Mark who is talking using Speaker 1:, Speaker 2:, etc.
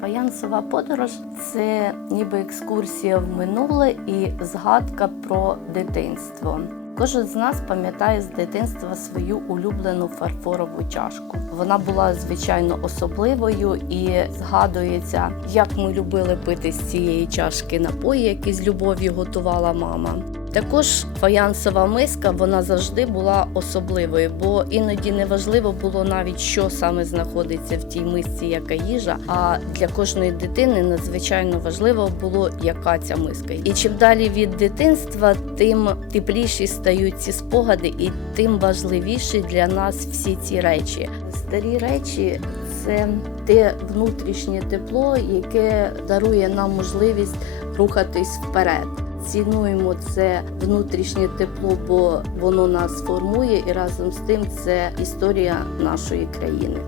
Speaker 1: Фаянсова подорож це ніби екскурсія в минуле і згадка про дитинство. Кожен з нас пам'ятає з дитинства свою улюблену фарфорову чашку. Вона була звичайно особливою і згадується, як ми любили пити з цієї чашки напої, які з любов'ю готувала мама. Також фаянсова миска вона завжди була особливою, бо іноді не важливо було навіть що саме знаходиться в тій мисці, яка їжа. А для кожної дитини надзвичайно важливо було, яка ця миска. І чим далі від дитинства, тим тепліші стають ці спогади, і тим важливіші для нас всі ці речі. Старі речі це те внутрішнє тепло, яке дарує нам можливість рухатись вперед. Цінуємо це внутрішнє тепло, бо воно нас формує, і разом з тим це історія нашої країни.